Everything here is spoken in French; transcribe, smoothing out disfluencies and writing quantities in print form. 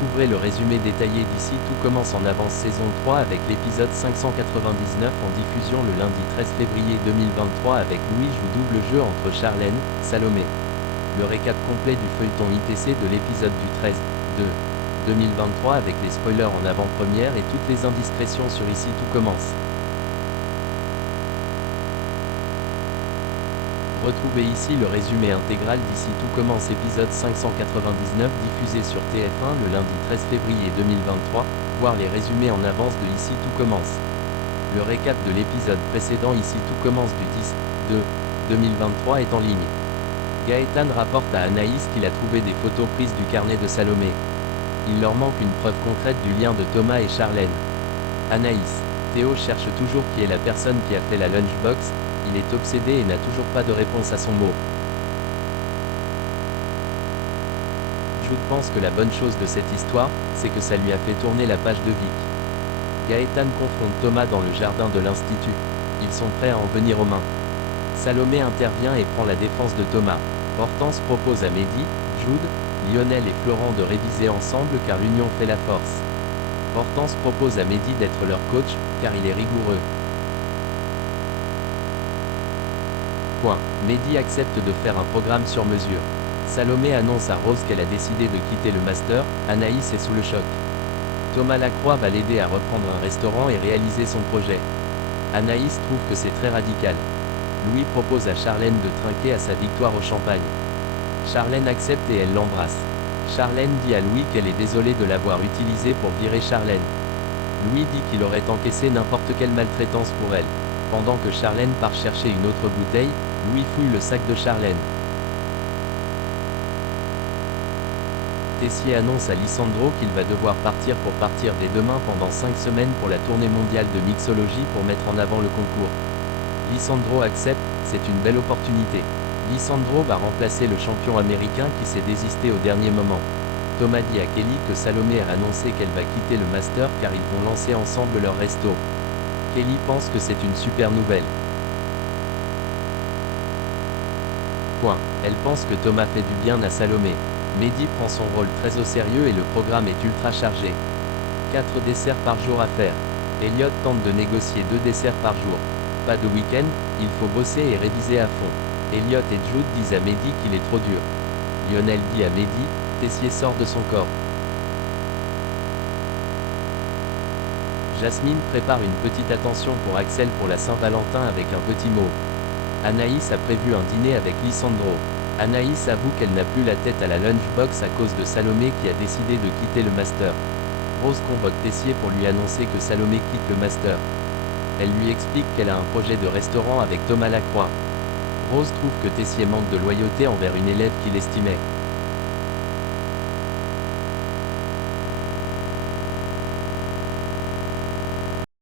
Découvrez le résumé détaillé d'ici Tout commence en avance saison 3 avec l'épisode 599 en diffusion le lundi 13 février 2023 avec Louis joue double jeu entre Charlène, Salomé. Le récap complet du feuilleton ITC de l'épisode du 13, 2023 avec les spoilers en avant-première et toutes les indiscrétions sur Ici Tout commence. Retrouvez ici le résumé intégral d'Ici Tout commence épisode 599 diffusé sur TF1 le lundi 13 février 2023, voir les résumés en avance de Ici Tout commence. Le récap de l'épisode précédent Ici Tout commence du 10/2/2023 est en ligne. Gaëtan rapporte à Anaïs qu'il a trouvé des photos prises du carnet de Salomé. Il leur manque une preuve concrète du lien de Thomas et Charlène. Anaïs. Théo cherche toujours qui est la personne qui a fait la lunchbox. Il est obsédé et n'a toujours pas de réponse à son mot. Jude pense que la bonne chose de cette histoire, c'est que ça lui a fait tourner la page de Vic. Gaëtan confronte Thomas dans le jardin de l'Institut. Ils sont prêts à en venir aux mains. Salomé intervient et prend la défense de Thomas. Hortense propose à Mehdi, Jude, Lionel et Florent de réviser ensemble car l'union fait la force. Hortense propose à Mehdi d'être leur coach, car il est rigoureux. Mehdi accepte de faire un programme sur mesure. Salomé annonce à Rose qu'elle a décidé de quitter le master. Anaïs est sous le choc. Thomas Lacroix va l'aider à reprendre un restaurant et réaliser son projet. Anaïs trouve que c'est très radical. Louis propose à Charlène de trinquer à sa victoire au champagne. Charlène accepte et elle l'embrasse. Charlène dit à Louis qu'elle est désolée de l'avoir utilisé pour virer Charlène. Louis dit qu'il aurait encaissé n'importe quelle maltraitance pour elle. Pendant que Charlène part chercher une autre bouteille, Louis fouille le sac de Charlène. Tessier annonce à Lisandro qu'il va devoir partir dès demain pendant 5 semaines pour la tournée mondiale de mixologie pour mettre en avant le concours. Lisandro accepte, c'est une belle opportunité. Lisandro va remplacer le champion américain qui s'est désisté au dernier moment. Thomas dit à Kelly que Salomé a annoncé qu'elle va quitter le master car ils vont lancer ensemble leur resto. Kelly pense que c'est une super nouvelle. Elle pense que Thomas fait du bien à Salomé. Mehdi prend son rôle très au sérieux et le programme est ultra chargé. 4 desserts par jour à faire. Elliot tente de négocier 2 desserts par jour. Pas de week-end, il faut bosser et réviser à fond. Elliot et Jude disent à Mehdi qu'il est trop dur. Lionel dit à Mehdi, Tessier sort de son corps. Jasmine prépare une petite attention pour Axel pour la Saint-Valentin avec un petit mot. Anaïs a prévu un dîner avec Lisandro. Anaïs avoue qu'elle n'a plus la tête à la lunchbox à cause de Salomé qui a décidé de quitter le master. Rose convoque Tessier pour lui annoncer que Salomé quitte le master. Elle lui explique qu'elle a un projet de restaurant avec Thomas Lacroix. Rose trouve que Tessier manque de loyauté envers une élève qu'il estimait.